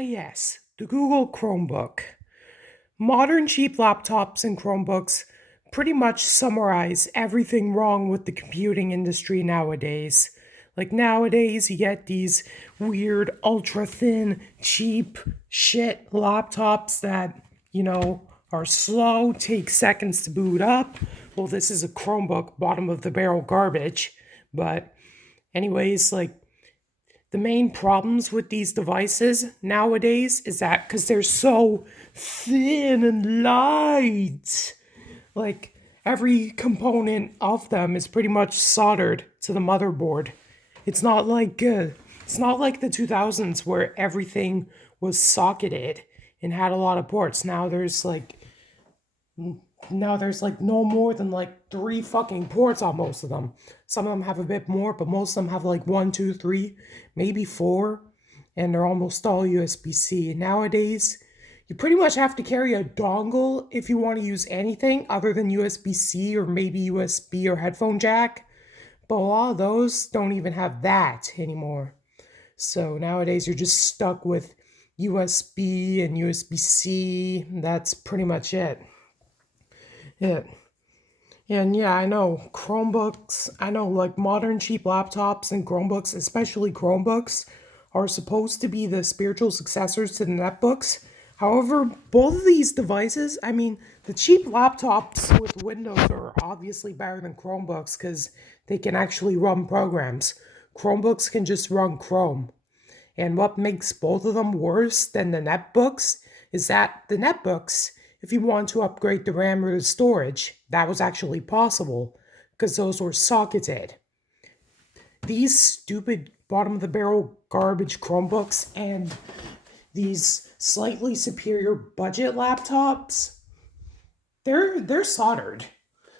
Yes, the Google Chromebook. Modern cheap laptops and Chromebooks pretty much summarize everything wrong with the computing industry nowadays. Like nowadays, you get these weird, ultra thin, cheap shit laptops that, are slow, take seconds to boot up. Well, this is a Chromebook, bottom of the barrel garbage. But, anyways, the main problems with these devices nowadays is that because they're so thin and light, like every component of them is pretty much soldered to the motherboard. It's not like the 2000s where everything was socketed and had a lot of ports. Now there's like no more than like three fucking ports on most of them. Some of them have a bit more, but most of them have like one, two, three, maybe four, and they're almost all USB-C. Nowadays, you pretty much have to carry a dongle if you want to use anything other than USB-C or maybe USB or headphone jack. But a lot of those don't even have that anymore. So nowadays you're just stuck with USB and USB-C. That's pretty much it. Yeah. And yeah, I know Chromebooks, I know like modern cheap laptops and Chromebooks, especially Chromebooks, are supposed to be the spiritual successors to the netbooks. However, both of these devices, I mean, the cheap laptops with Windows are obviously better than Chromebooks because they can actually run programs. Chromebooks can just run Chrome. And what makes both of them worse than the netbooks is that the netbooks, if you want to upgrade the RAM or the storage, that was actually possible because those were socketed. These stupid bottom of the barrel garbage Chromebooks and these slightly superior budget laptops, they're soldered.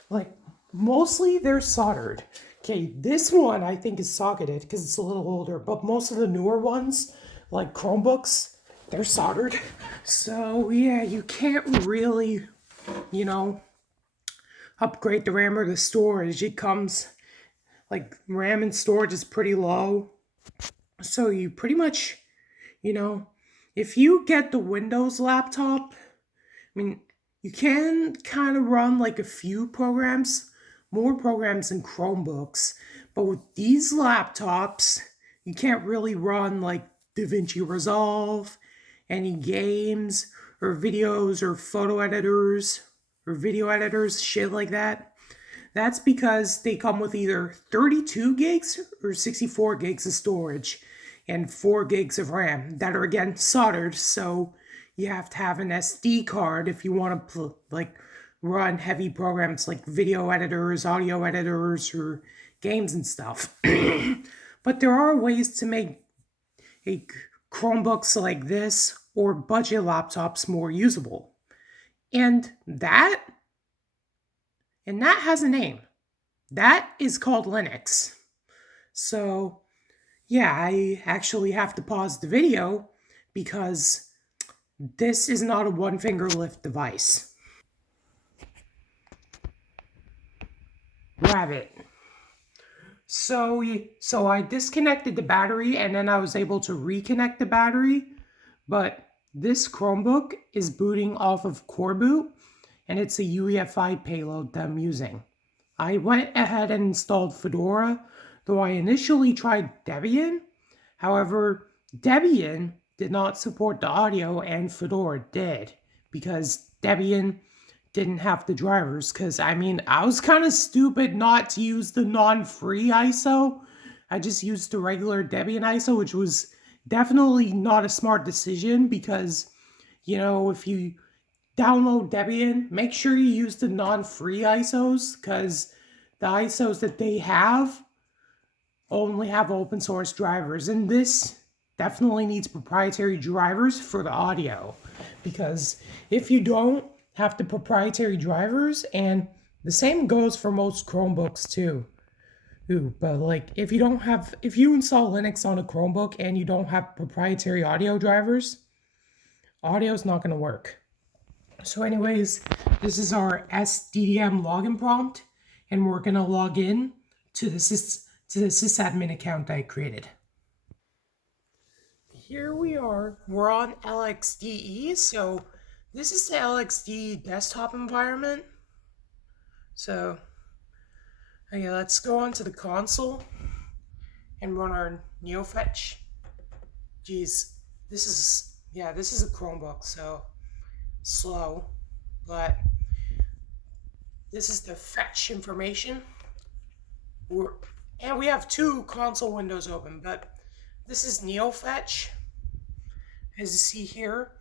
Like mostly they're soldered. Okay, this one I think is socketed because it's a little older, but most of the newer ones, like Chromebooks, they're soldered. So yeah, you can't really, you know, upgrade the RAM or the storage. It comes like RAM and storage is pretty low. So you pretty much, you know, if you get the Windows laptop, I mean, you can kind of run like a few programs, more programs than Chromebooks. But with these laptops, you can't really run like DaVinci Resolve, any games, or videos, or photo editors, or video editors, shit like that. That's because they come with either 32 gigs or 64 gigs of storage and 4 gigs of RAM that are again soldered, so you have to have an SD card if you want to run heavy programs like video editors, audio editors, or games and stuff. But there are ways to make Chromebooks like this or budget laptops more usable. And that has a name. That is called Linux. So, yeah, I actually have to pause the video because this is not a one finger lift device. Rabbit. So I disconnected the battery and then I was able to reconnect the battery, but this Chromebook is booting off of Core Boot and it's a UEFI payload that I'm using. I went ahead and installed Fedora, though I initially tried Debian. However, Debian did not support the audio and Fedora did, because Debian didn't have the drivers. Because, I mean, I was kind of stupid not to use the non-free ISO. I just used the regular Debian ISO, which was definitely not a smart decision because, if you download Debian, make sure you use the non-free ISOs because the ISOs that they have only have open source drivers, and this definitely needs proprietary drivers for the audio because if you don't have the proprietary drivers, and the same goes for most Chromebooks too. But if you install Linux on a Chromebook and you don't have proprietary audio drivers, audio's not going to work. So anyways, this is our SDDM login prompt, and we're going to log in to the sysadmin account I created. here we are. We're on LXDE, so this is the LXD desktop environment. So, okay, let's go onto the console and run our NeoFetch. Geez, this is a Chromebook, so slow, but this is the fetch information. And we have two console windows open, but this is NeoFetch. As you see here,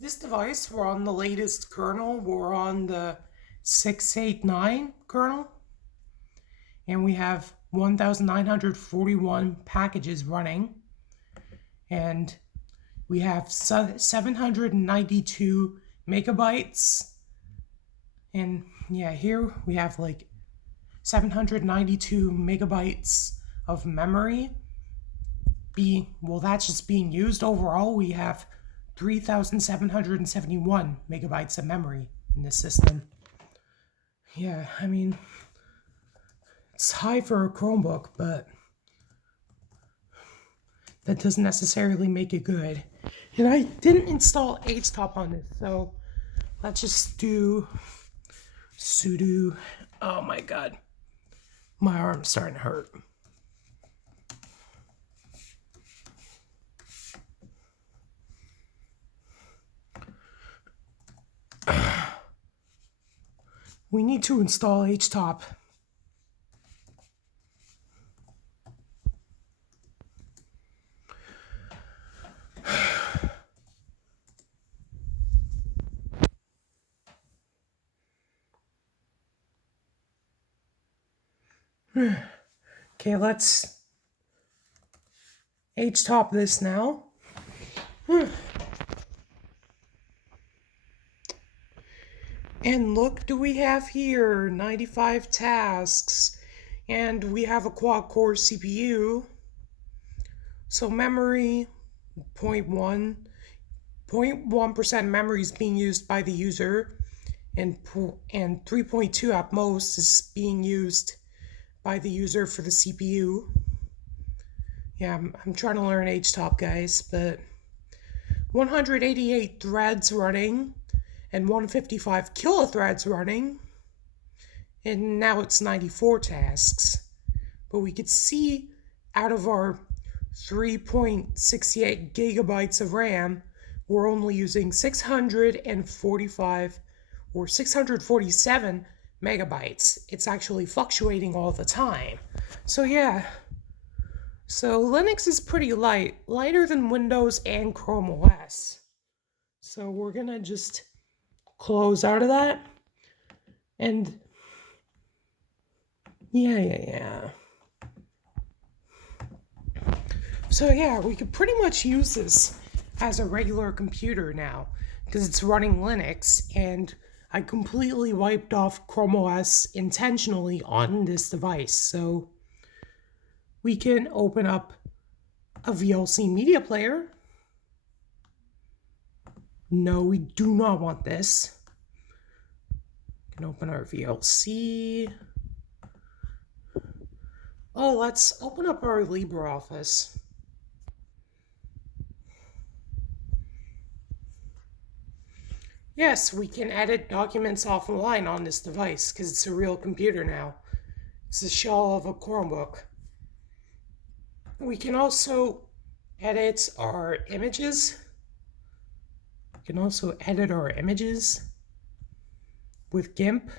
this device, we're on the latest kernel. We're on the 689 kernel, and we have 1,941 packages running, and we have 792 megabytes, and yeah, here we have like 792 megabytes of memory. That's just being used. Overall, we have 3,771 megabytes of memory in this system. Yeah, I mean, it's high for a Chromebook, but that doesn't necessarily make it good. And I didn't install HTOP on this, so let's just do sudo. Oh my god, my arm's starting to hurt. We need to install HTOP. Okay, let's HTOP this now. And look, do we have here 95 tasks, and we have a quad-core CPU. So memory, 0.1% memory is being used by the user, and 3.2 at most is being used by the user for the CPU. Yeah, I'm trying to learn HTOP, guys, but 188 threads running and 155 kilothreads running, and now it's 94 tasks. But we could see out of our 3.68 gigabytes of RAM, we're only using 645 or 647 megabytes. It's actually fluctuating all the time. So yeah, so Linux is pretty lighter than Windows and Chrome OS. So we're gonna just close out of that, and yeah. So yeah, we could pretty much use this as a regular computer now, because it's running Linux, and I completely wiped off Chrome OS intentionally on this device. So we can open up a VLC media player. No, we do not want this. We can open our VLC. Oh, let's open up our LibreOffice. Yes, we can edit documents offline on this device because it's a real computer now. It's the shell of a Chromebook. We can also edit our images. We can also edit our images with GIMP.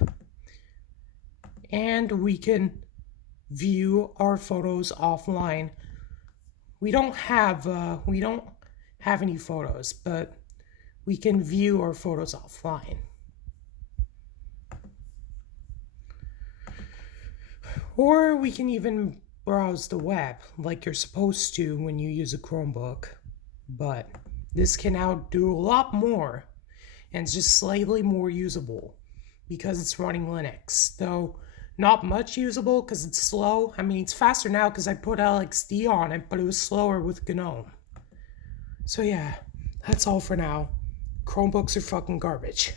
And we can view our photos offline. We don't have any photos, but we can view our photos offline. Or we can even browse the web like you're supposed to when you use a Chromebook. But this can now do a lot more, and it's just slightly more usable because it's running Linux. Though not much usable because it's slow. I mean, it's faster now because I put LXD on it, but it was slower with GNOME. So yeah, that's all for now. Chromebooks are fucking garbage.